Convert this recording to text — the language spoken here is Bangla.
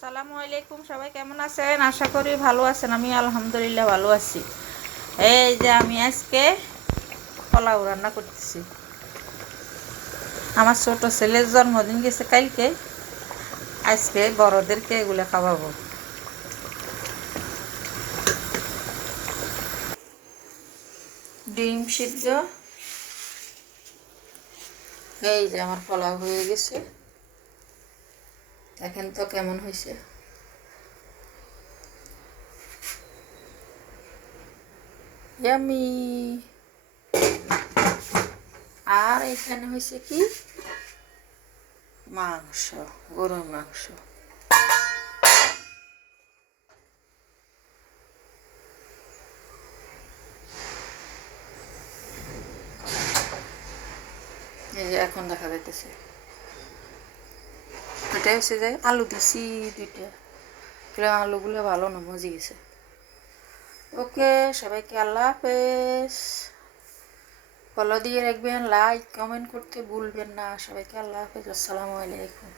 আসসালামু আলাইকুম, সবাই কেমন আছেন? আশা করি ভালো আছেন। আমি আলহামদুলিল্লাহ ভালো আছি। এই যে আমি আজকে পোলাও রান্না করতেছি। আমার ছোট ছেলের জন্মদিন গেছে কালকে, আজকে বড়দেরকে এগুলো খাওয়াবো। ডিম সিদ্ধ, এই যে আমার পোলাও হয়ে গেছে। দেখেন তো কেমন হয়েছে। ইয়ামি। আর এখানে হয়েছে কি, মাংস, গরুর মাংস। এই যে এখন দেখা যাইতেছে, এটা হচ্ছে যে আলু দিছি দুইটা, আলুগুলো ভালো না, মজে গেছে। ওকে, সবাইকে আল্লাহ হাফেজ। ফলো দিয়ে রাখবেন, লাইক কমেন্ট করতে ভুলবেন না। সবাইকে আল্লাহ হাফেজ, আসসালামু আলাইকুম।